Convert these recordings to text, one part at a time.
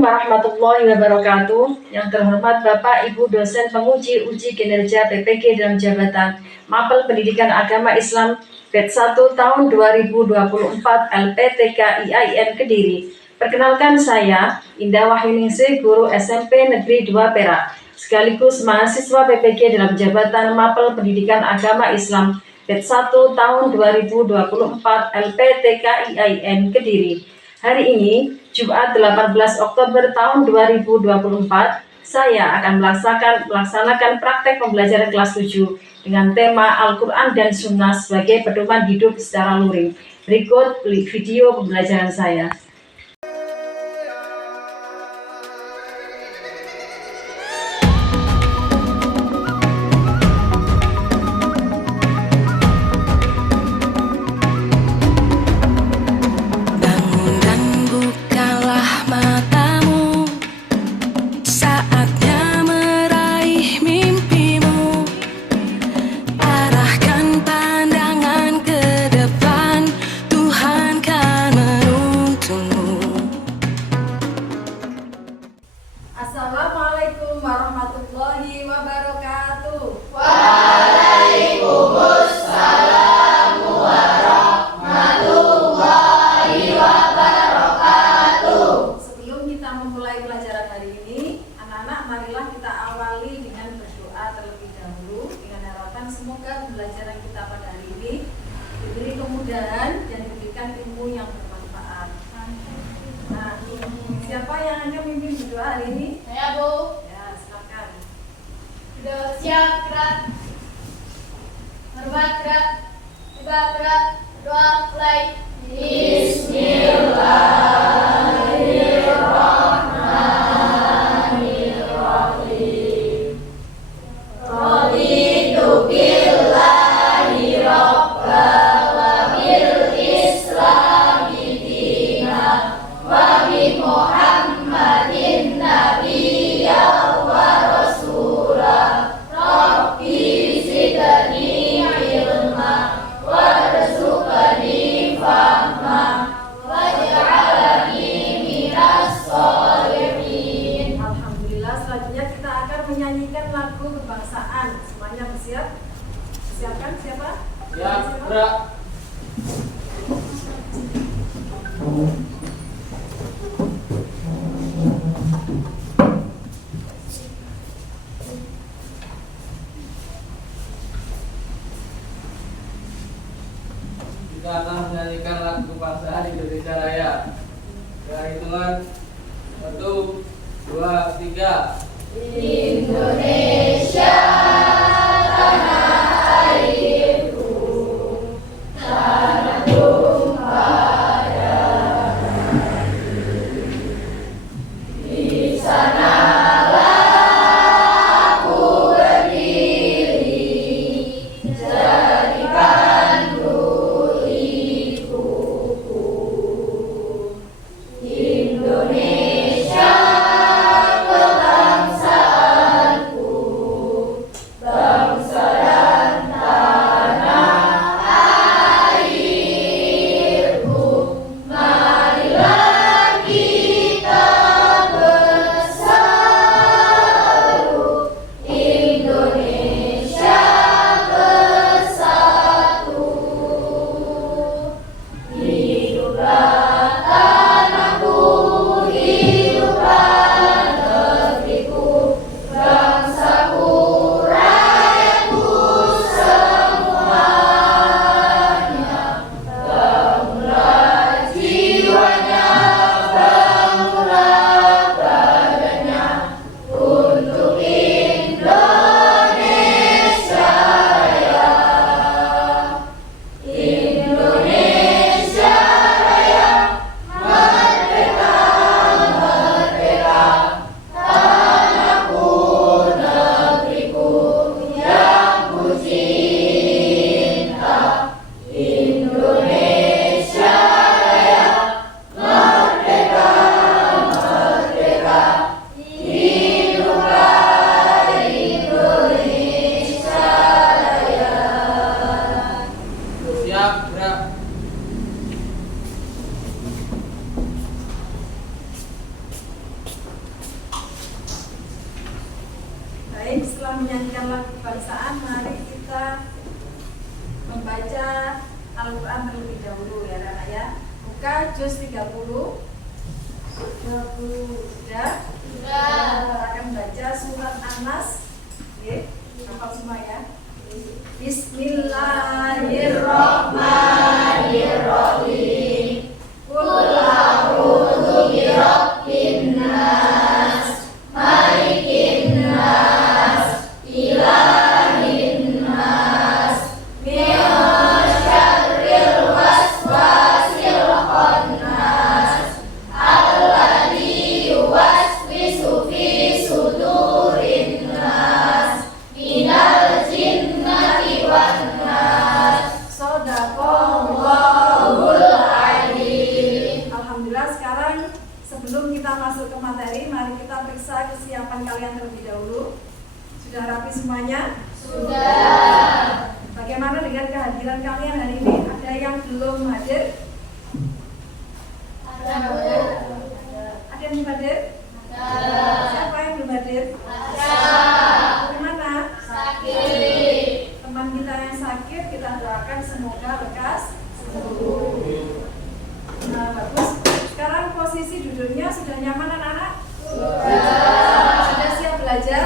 Assalamualaikum warahmatullahi wabarakatuh. Yang terhormat Bapak Ibu dosen penguji uji kinerja PPG dalam jabatan Mapel Pendidikan Agama Islam Batch 1 tahun 2024 LPTK IAIN Kediri. Perkenalkan saya Indah Wahyuningsih, guru SMP Negeri 2 Perak, sekaligus mahasiswa PPG dalam jabatan Mapel Pendidikan Agama Islam Batch 1 tahun 2024 LPTK IAIN Kediri. Hari ini, Jumat 18 Oktober tahun 2024, saya akan melaksanakan praktek pembelajaran kelas 7 dengan tema Al-Quran dan Sunnah sebagai pedoman hidup secara luring. Berikut video pembelajaran saya. Assalamualaikum warahmatullahi wabarakatuh. Waalaikumsalam warahmatullahi wabarakatuh. Sebelum kita memulai pelajaran hari ini, anak-anak marilah kita awali dengan berdoa terlebih dahulu dengan harapan semoga pembelajaran kita pada hari ini diberi kemudahan dan diberikan ilmu yang bermanfaat. Nah, siapa yang akan memimpin berdoa hari ini? Saya, Bu. Ya, silakan. Sudah siap, gerak. Hormat, gerak. Tegak, gerak. Doa, mulai. Bismillahirrahmanirrahim. Raditu billahi rabban wa bil islami dinan wa bi Muhammadin nabiyyan wa rasulah. Rabbi zidni ilma warzuqni fahma waj'alni minas sholihin. Alhamdulillah, selanjutnya kita akan menyanyikan lagu kebangsaan. Semuanya bersiap? Siapkan siapa? Ya, gerak. Kita akan menyanyikan lagu kebangsaan Indonesia Raya. Dengan hitungan 1, 2, 3. Indonesia tanah airku, tanah tumpah darah. Di sanalah aku berdiri, jadikanku ibuku. Indonesia kebangsaanku, harapan terlebih dahulu ya anak ya. Buka juz 30. Sudah? Kita akan baca surat An-Nas. Oke, hafal semua ya. Bismillahirrahmanirrahim. Qul a'udzu birabbin nas, malikin nas, ilahin nas, min syarril waswasil khannas, alladzi yuwaswisu fi sudurin nas, minal jinnati wan nas. Shadaqallahul adzim. Alhamdulillah, sekarang sebelum kita masuk ke materi, mari kita periksa kesiapan kalian terlebih dahulu. Sudah rapi semuanya? Sudah. Bagaimana dengan kehadiran kalian hari ini? Ada yang belum hadir? Ada yang belum hadir? Siapa yang belum hadir? Bagaimana? Sakit. Teman kita yang sakit kita doakan semoga lekas sembuh. Nah, bagus. Sekarang posisi duduknya sudah nyaman anak-anak? Sudah siap belajar?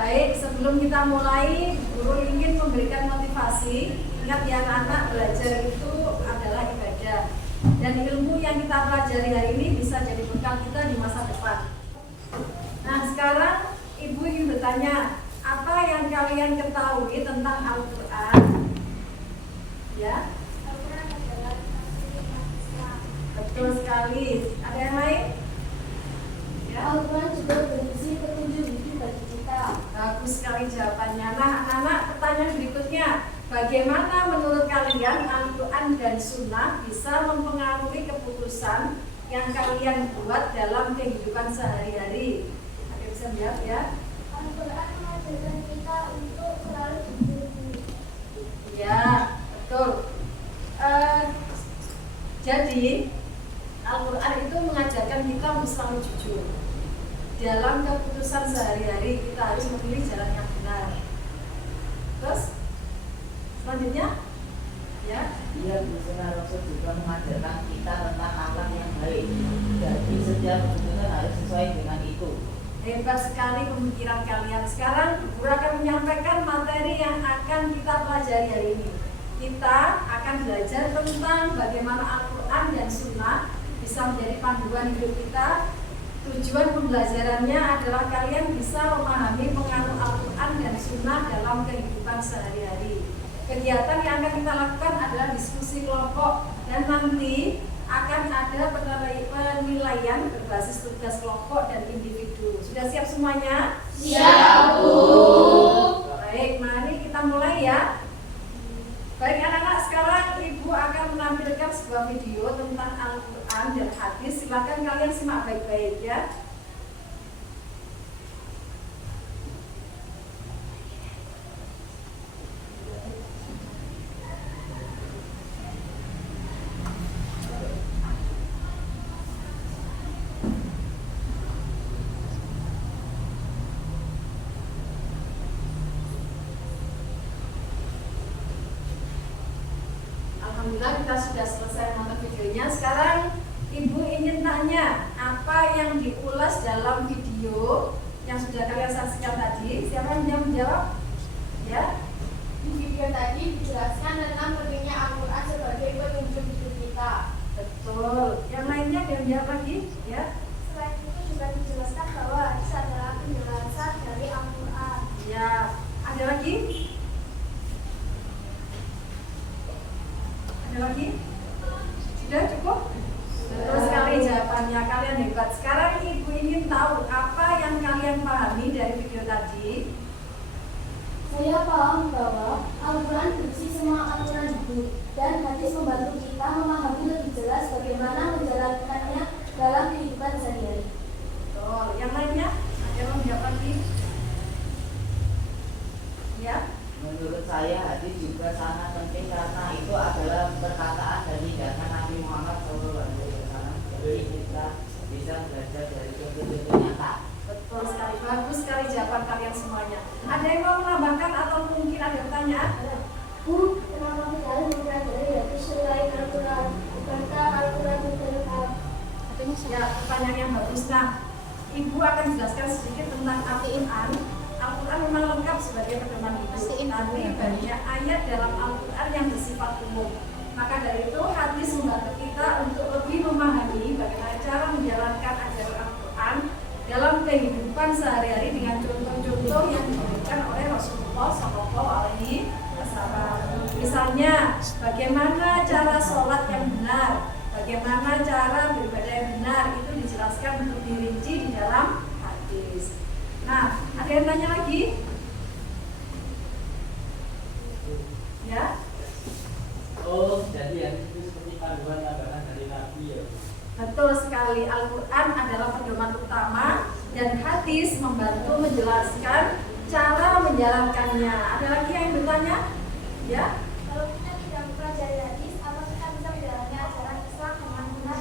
Baik, sebelum kita mulai, guru ingin memberikan motivasi. Ingat ya anak-anak, belajar itu adalah ibadah. Dan ilmu yang kita pelajari hari ini bisa jadi bekal kita di masa depan. Nah, sekarang Ibu ingin bertanya, apa yang kalian ketahui tentang Al-Quran? Ya? Betul sekali. Ada yang lain? Ya? Al-Quran juga berisi petunjuk hidup bagi kita. Bagus sekali jawabannya. Nah, anak-anak, pertanyaan berikutnya, bagaimana menurut kalian Al-Quran dan Sunnah bisa mempengaruhi keputusan yang kalian buat dalam kehidupan sehari-hari? Ada yang bisa lihat ya? Al-Quran mengajarkan kita untuk selalu jujur. Ya, betul. Jadi Al-Quran itu mengajarkan kita untuk selalu jujur. Dalam keputusan sehari-hari kita harus memilih jalan yang benar. Terus selanjutnya, ya. Dia Sunnah Rasul juga mengajarkan kita tentang akhlak yang baik. Jadi setiap keputusan harus sesuai dengan itu. Hebat sekali pemikiran kalian. Sekarang Guru akan menyampaikan materi yang akan kita pelajari hari ini. Kita akan belajar tentang bagaimana Al-Quran dan Sunnah bisa menjadi panduan hidup kita. Tujuan pembelajarannya adalah kalian bisa memahami pengaruh Al-Quran dan Sunnah dalam kehidupan sehari-hari. Kegiatan yang akan kita lakukan adalah diskusi kelompok dan nanti akan ada penilaian berbasis tugas kelompok dan individu. Sudah siap semuanya? Siap, Bu. Baik, mari kita mulai ya. Baik anak-anak, sekarang Ibu akan menampilkan sebuah video tentang Al-Quran dan hadis. Silakan kalian simak baik-baik ya. Alhamdulillah kita sudah selesai nonton videonya. Sekarang Ibu ingin tanya, apa yang diulas dalam video yang sudah kalian saksikan tadi? Siapa yang menjawab? Ya? Di video tadi dijelaskan tentang pentingnya Al-Quran sebagai petunjuk hidup kita. Betul. Yang lainnya ada yang menjawab lagi? Ya? Selain itu juga dijelaskan bahwa hadis adalah penjelasan dari Al-Quran. Ya. Ada lagi? Ada lagi? Sudah cukup? Betul sekali jawabannya, kalian hebat. Sekarang Ibu ingin tahu apa yang kalian pahami dari video tadi. Saya paham bahwa Al-Quran berisi semua aturan hidup dan hadis membantu kita memahami lebih jelas bagaimana menjalankannya dalam kehidupan sehari-hari. Betul. Yang lainnya? Ada yang menjawab lagi? Ya? Menurut saya hadis juga sangat penting karena itu adalah perkataan dan tindakan Nabi Muhammad SAW. Jadi kita bisa belajar dari contoh-contoh nyata. Betul sekali, bagus sekali jawaban kalian semuanya. Ada yang mau menambahkan atau mungkin ada pertanyaan? Bu, kenapa kita harus Nah, Ibu akan jelaskan sedikit tentang Al-Quran. Al-Quran memang lengkap sebagai pedoman hidup, tapi banyak ayat dalam Al-Quran yang bersifat umum. Maka dari itu hadis membantu kita untuk lebih memahami bagaimana cara menjalankan ajaran Al-Quran dalam kehidupan sehari-hari dengan contoh-contoh yang diberikan oleh Rasulullah SAW. Misalnya, bagaimana cara sholat yang benar, bagaimana cara beribadah yang benar, itu dijelaskan untuk dirinci di dalam hadis. Nah, ada yang tanya lagi? Ya? Oh, jadi yang itu seperti panduan tambahan dari Nabi ya? Betul sekali, Al-Quran adalah pedoman utama dan hadis membantu menjelaskan cara menjalankannya. Ada lagi yang bertanya? Ya? Kalau kita tidak mempelajari hadis, apa kita bisa menjalani ajaran Islam dengan benar?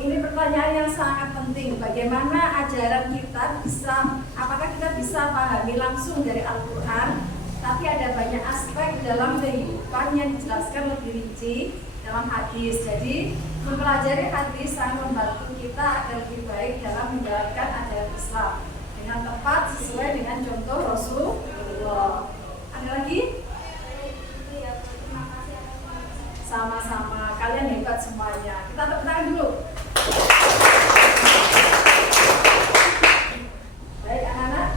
Ini pertanyaan yang sangat penting. Bagaimana ajaran kita bisa, apakah kita bisa pahami langsung dari Al-Quran, tapi ada banyak aspek dalam kehidupan yang dijelaskan lebih rinci dalam hadis. Jadi mempelajari hadis sangat membantu kita agar lebih baik dalam menjalankan ajaran Islam dengan tepat sesuai dengan contoh Rasulullah. Ada lagi? Terima kasih atas pembahasan. Sama-sama, kalian hebat semuanya. Kita tepuk tangan dulu. Baik anak-anak,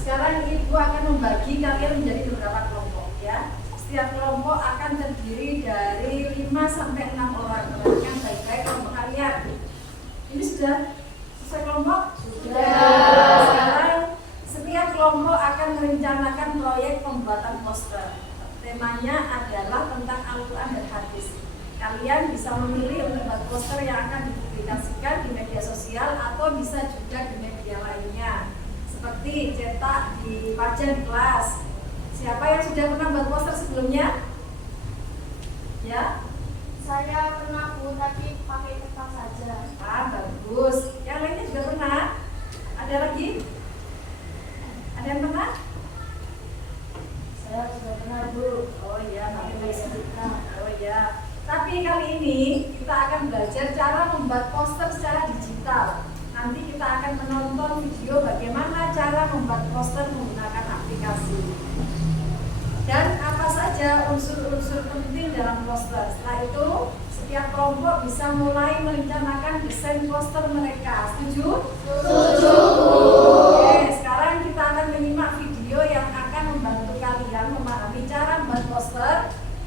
sekarang Ibu akan membagi kalian menjadi beberapa kelompok ya. Setiap kelompok akan terdiri dari 5 sampai 6 orang. Perhatikan baik-baik kelompok kalian. Ini sudah selesai kelompok? Sudah. Sekarang setiap kelompok akan merencanakan proyek pembuatan poster. Temanya adalah tentang Al-Quran dan hadis. Kalian bisa memilih untuk membuat poster yang akan dipublikasikan di media sosial atau bisa juga di media lainnya, seperti cetak, dipajang di kelas. Siapa yang sudah pernah buat poster sebelumnya? Ya? Saya pernah Bu, tapi pakai kertas saja. Ah, bagus. Yang lainnya juga pernah? Ada lagi? Ada yang pernah? Saya sudah pernah Bu. Oh iya, nanti kita. Oh iya. Tapi kali ini kita akan belajar cara membuat poster secara digital. Nanti kita akan menonton video bagaimana cara membuat poster menggunakan aplikasi. Dan apa saja unsur-unsur penting dalam poster. Setelah itu, setiap kelompok bisa mulai merencanakan desain poster mereka. Setuju? Setuju. Oke, sekarang kita akan menyimak video yang akan membantu kalian memahami cara membuat poster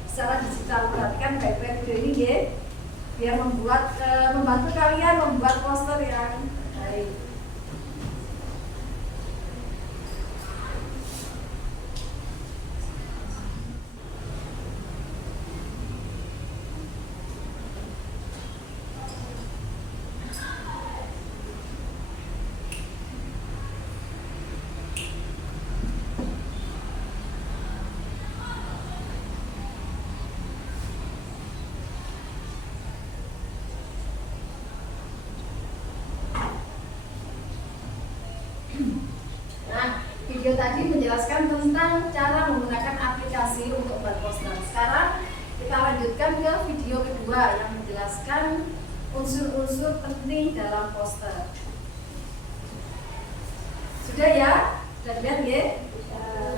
secara digital. Perhatikan baik-baik video ini ya, biar membantu kalian membuat poster yang baik. Video tadi menjelaskan tentang cara menggunakan aplikasi untuk membuat poster. Sekarang kita lanjutkan ke video kedua yang menjelaskan unsur-unsur penting dalam poster. Sudah ya? Sudah lihat ya?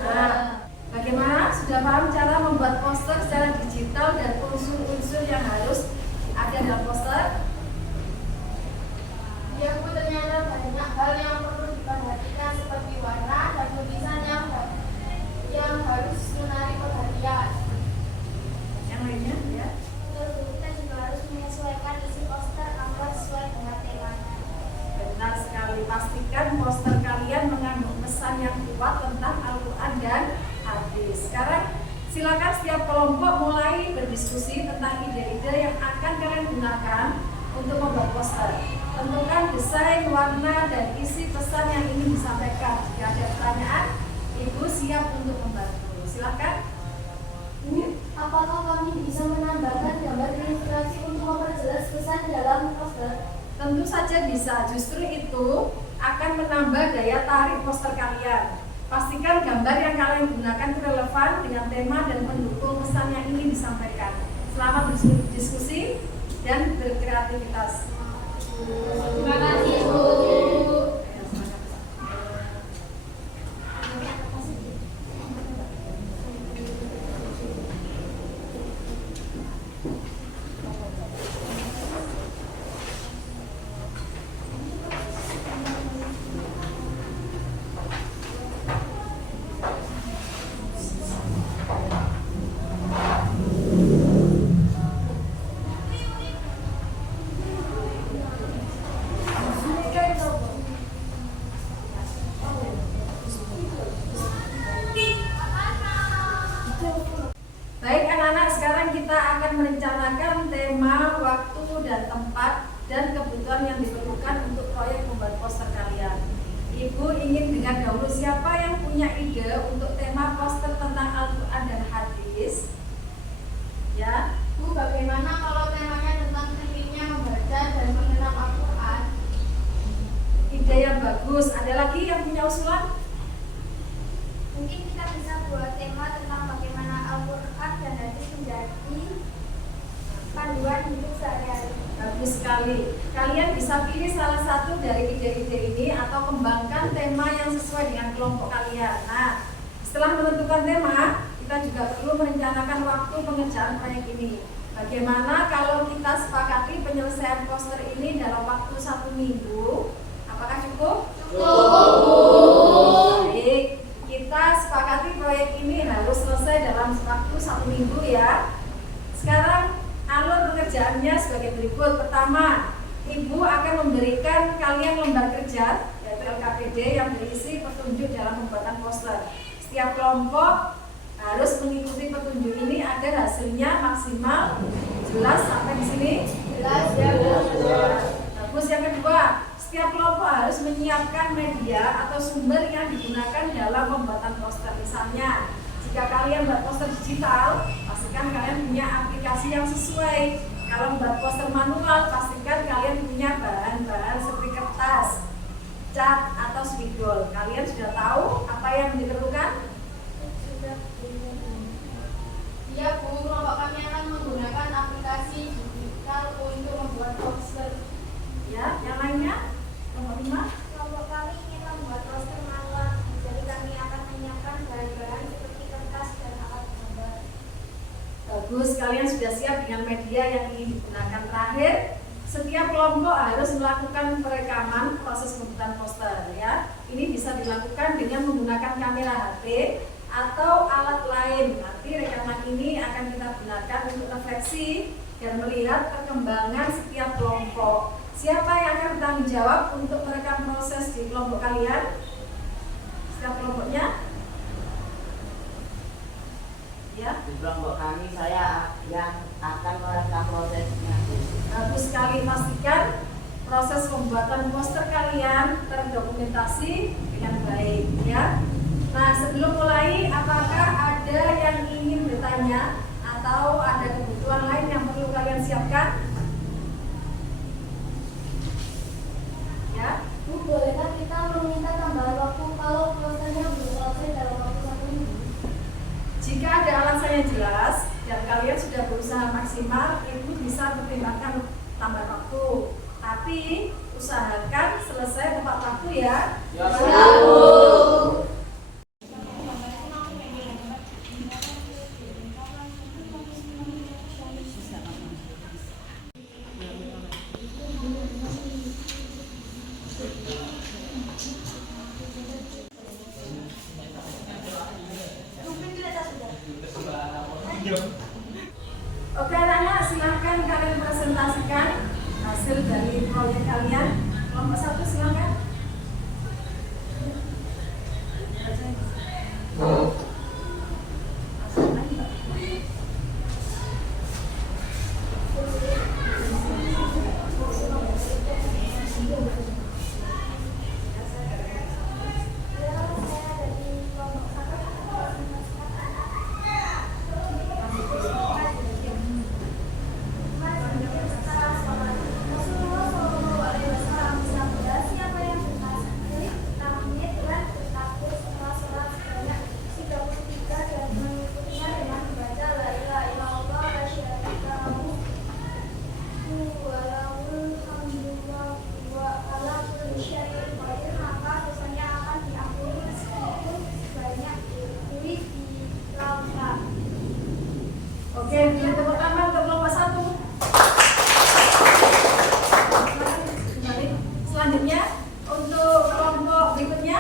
Nah, bagaimana? Sudah paham cara membuat poster secara digital dan unsur-unsur yang harus ada dalam poster? Ya Bu, ternyata banyak hal yang perlu diperhatikan seperti warna dan tulisan yang harus menarik perhatian. Yang lainnya ya? Kita juga harus menyesuaikan isi poster agar sesuai dengan temanya. Benar sekali, pastikan poster kalian mengandung pesan yang kuat tentang Al-Quran dan hadis. Sekarang silakan setiap kelompok mulai berdiskusi tentang ide-ide yang akan kalian gunakan untuk membuat poster. Tentukan desain, warna, dan isi pesan yang ingin disampaikan. Jika ada pertanyaan, Ibu siap untuk membantu. Silakan. Bu, apakah kami bisa menambahkan gambar ilustrasi untuk memperjelas pesan dalam poster? Tentu saja bisa. Justru itu akan menambah daya tarik poster kalian. Pastikan gambar yang kalian gunakan itu relevan dengan tema dan mendukung pesan yang ingin disampaikan. Selamat berdiskusi dan berkreativitas. Terima kasih, Bu. Baik anak-anak, sekarang kita akan merencanakan tema, waktu, dan tempat dan kebutuhan yang diperlukan untuk proyek membuat poster kalian. Ibu ingin dengar dahulu siapa yang punya ide untuk tema poster tentang Al-Quran dan hadis. Ya, Bu, bagaimana kalau temanya tentang pentingnya membaca dan mengenal Al-Quran? ide yang bagus. Ada lagi yang punya usulan? Mungkin kita bisa buat tema tentang bagaimana Al-Quran dan hadis menjadi panduan hidup sehari-hari. Bagus sekali. Kalian bisa pilih salah satu dari ide-ide ini atau kembangkan tema yang sesuai dengan kelompok kalian. Nah, setelah menentukan tema, kita juga perlu merencanakan waktu pengerjaan proyek ini. Bagaimana kalau kita sepakati penyelesaian poster ini dalam waktu 1 minggu? Apakah cukup? Cukup. Baik, kita sepakati proyek ini harus selesai dalam waktu 1 minggu ya. Sekarang alur pengerjaannya sebagai berikut. Pertama, Ibu akan memberikan kalian lembar kerja yaitu LKPD yang berisi petunjuk dalam pembuatan poster. Setiap kelompok harus mengikuti petunjuk ini agar hasilnya maksimal. Jelas sampai di sini? Jelas ya, Bu. Bagus. Yang kedua, setiap kelompok harus menyiapkan media atau sumber yang digunakan dalam pembuatan poster. Misalnya, jika kalian buat poster digital, pastikan kalian punya aplikasi yang sesuai. Kalau buat poster manual, pastikan kalian punya bahan-bahan seperti kertas, cat, atau spidol. Kalian sudah tahu apa yang diperlukan? Iya, Bu, kelompok kami akan menggunakan aplikasi digital untuk membuat poster. Ya, yang lainnya? Nomor 5. Kelompok kami ingin membuat poster manual, jadi kami akan menyiapkan bahan-bahan seperti kertas dan alat gambar. Bagus, kalian sudah siap dengan media yang ingin digunakan. Terakhir, setiap kelompok harus melakukan perekaman proses pembuatan poster ya. Ini bisa dilakukan dengan menggunakan kamera HP atau alat lain. Nanti rekaman ini akan kita gunakan untuk refleksi dan melihat perkembangan setiap kelompok. Siapa yang akan bertanggung jawab untuk merekam proses di kelompok kalian? Setiap kelompoknya? Ya. Di kelompok kami saya yang akan merekam prosesnya. Bagus sekali, pastikan proses pembuatan poster kalian terdokumentasi dengan baik ya. Nah, sebelum mulai, apakah ada yang ingin bertanya atau ada kebutuhan lain yang perlu kalian siapkan? Ya. Bu, bolehkah kita meminta tambahan waktu kalau posternya belum selesai dalam waktu 1 minggu? Jika ada alasan yang jelas dan kalian sudah berusaha maksimal, Ibu bisa pertimbangkan tambah waktu. Tapi usahakan selesai tepat waktu ya. Ya, Bu. Oke anak-anak, silahkan kalian presentasikan hasil dari proyek kalian. Kelompok 1 silahkan. Siapa yang Oke, beri tepuk tangan untuk kelompok 1. Kembali. Selanjutnya untuk kelompok berikutnya.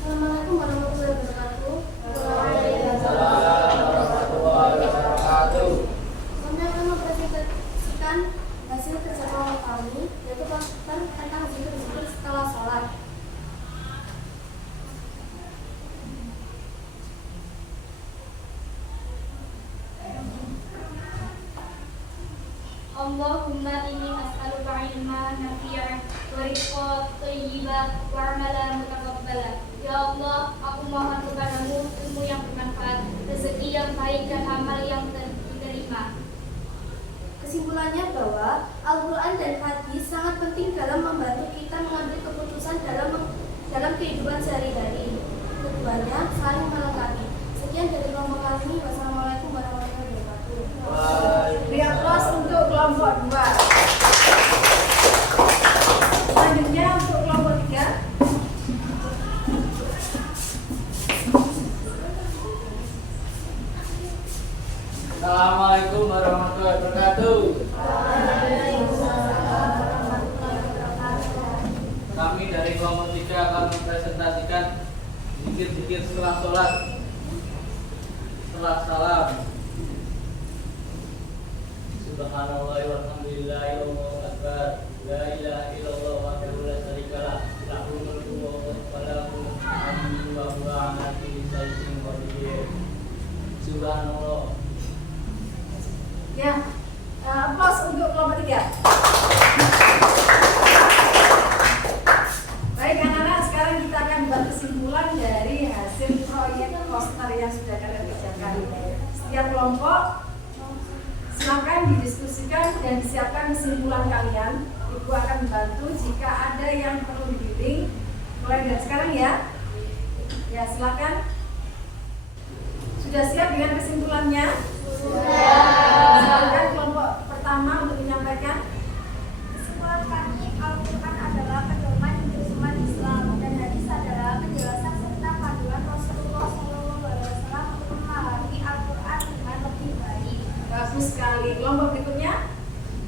Assalamualaikum warahmatullahi wabarakatuh. Kami akan mempresentasikan hasil kerja kelompok kami, yaitu tentang zikir setelah sholat. Allahumma inni as'aluka ilman nafi'an wa rizqan thayyiban wa amalan mutaqabbalan. Ya Allah, aku mohon kepadamu ilmu yang bermanfaat, rezeki yang baik dan amal yang diterima. Kesimpulannya bahwa Al-Quran dan hadis sangat penting dalam membantu kita mengambil keputusan dalam kehidupan sehari-hari. Keduanya saling melengkapi. Sekian dari kelompok kami. Wassalamualaikum warahmatullahi wabarakatuh. Beri aplaus untuk kelompok 2. Selanjutnya untuk kelompok 3. Assalamualaikum warahmatullahi wabarakatuh. Kami dari kelompok 3 akan mempresentasikan zikir-zikir setelah sholat. Setelah salam. Subhanallah walhamdulillah wallahu akbar. La ilaha illallah wahdahu la syarikalah. Lahul mulku wa lahul hamdu wa huwa ala kulli syai'in qadir. Subhanallah. Ya, aplaus untuk kelompok 3. Baik anak-anak, sekarang kita akan buat kesimpulan dari hasil proyek poster yang sudah kalian kerjakan. Setiap kelompok silakan didiskusikan dan disiapkan kesimpulan kalian. Ibu akan membantu jika ada yang perlu dibimbing. Mulai dari sekarang ya. Ya, silakan. Sudah siap dengan kesimpulannya? Silakan kelompok pertama untuk menyampaikan. Kesimpulan kami, Al-Quran adalah pedoman untuk umat Islam dan hadis adalah penjelasan serta panduan Rasulullah SAW untuk memahami Al-Quran dengan lebih baik. Bagus sekali. Kelompok berikutnya.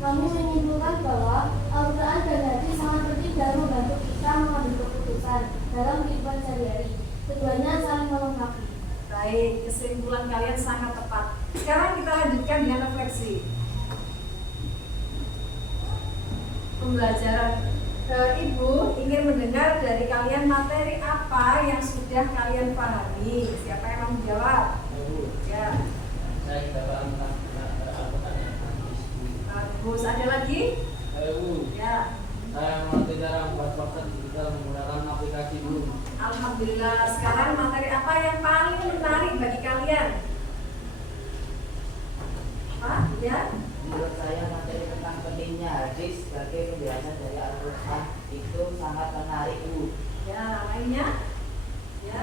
Kami menyimpulkan bahwa Al-Quran dan hadis sangat penting dalam membantu kita mengambil keputusan dalam kehidupan sehari-hari. Keduanya saling melengkapi. Baik, kesimpulan kalian sangat tepat. Sekarang kita lanjutkan dengan refleksi. Pembelajaran. Ibu ingin mendengar dari kalian materi apa yang sudah kalian pahami. Siapa yang mau menjawab? Ya, Saya tidak paham tentang Al-Quran dan hadis. bagus. Ada lagi? Bu, Ya. saya mengerti cara membuat poster digital menggunakan aplikasi Bu. Alhamdulillah. Sekarang materi apa yang paling menarik bagi kalian? Pak, ya? Menurut saya materi tentang pentingnya hadis sebagai penjelasan dari Al-Quran itu sangat menarik Bu. Ya, lainnya? Ya.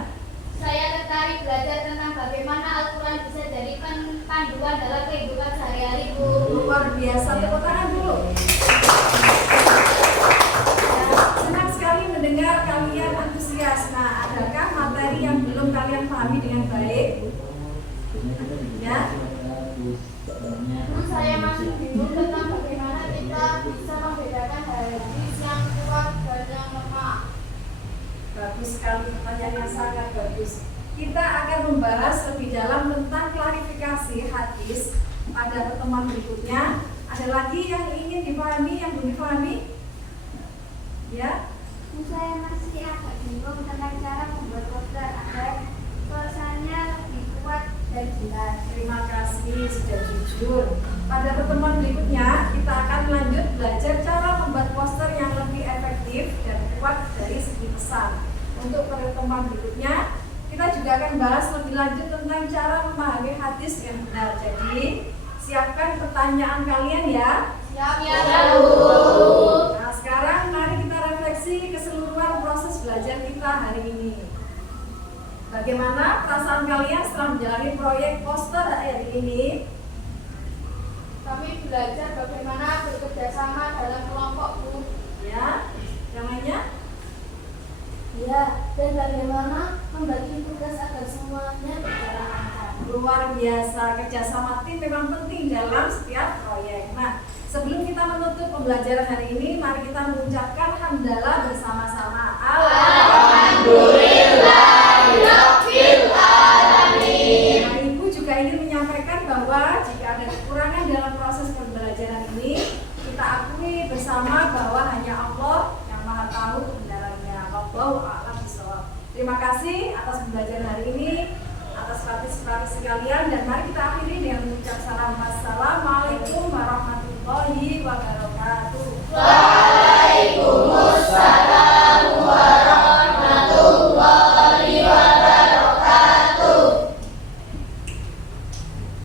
Saya tertarik belajar tentang bagaimana Al-Quran bisa jadikan panduan dalam kehidupan sehari-hari, Bu. Luar biasa, tepuk tangan dulu. Ya, senang sekali mendengar kalian antusias. Nah, adakah materi yang belum kalian pahami dengan baik? Ya, Saya masih bingung tentang bagaimana kita bisa membedakan hadis yang kuat dan yang lemah. bagus sekali, pertanyaan yang sangat bagus. Kita akan membahas lebih dalam tentang klarifikasi hadis pada pertemuan berikutnya. Ada lagi yang ingin dipahami, yang belum dipahami? Ya, Saya masih agak bingung tentang cara membuat poster agar tulisannya lebih kuat dan jelas. terima kasih sudah jujur. Pada pertemuan berikutnya, kita akan lanjut belajar cara membuat poster yang lebih efektif dan kuat dari segi pesan. Untuk pertemuan berikutnya, kita juga akan bahas lebih lanjut tentang cara memahami hadis dengan benar. Jadi, siapkan pertanyaan kalian ya. Siap ya, Bu. Nah, sekarang mari kita refleksi keseluruhan proses belajar kita hari ini. Bagaimana perasaan kalian setelah menjalani proyek poster hari ini? Kami belajar bagaimana bekerja sama dalam kelompok, Bu. Ya, yang lainnya? Ya, dan bagaimana membagi tugas agar semuanya berjalan lancar. Luar biasa, kerjasama tim memang penting dalam setiap proyek. Nah, sebelum kita menutup pembelajaran hari ini, mari kita mengucapkan hamdalah bersama-sama. Alhamdulillahirabbil alamin. Nah, Ibu juga ingin menyampaikan bahwa jika ada kekurangan dalam proses pembelajaran ini, kita akui bersama bahwa hanya Allah yang Maha Tahu kebenarannya. Wallahu a'lam bishawab. Terima kasih atas pembelajaran hari ini, atas partisipasi sekalian, dan mari kita akhiri dengan mengucap salam. Wassalamualaikum warahmatullahi wabarakatuh.